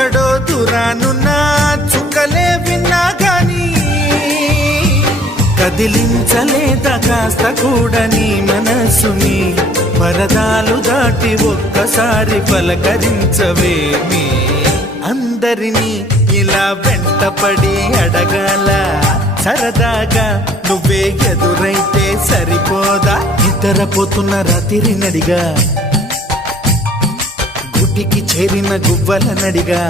ఎక్కడో దూరానున్నా చుక్కలే విన్నా గాని కదిలించలేదా కాస్త కూడా నీ మనసుని పరదాలు దాటి ఒక్కసారి పలకరించవేమి అందరినీ ఇలా వెంటపడి అడగాల సరదాగా నువ్వే ఎదురైతే సరిపోదా నిద్రపోతున్న రాత్రి నడిగా గుడికి చేరిన గువ్వల నడిగా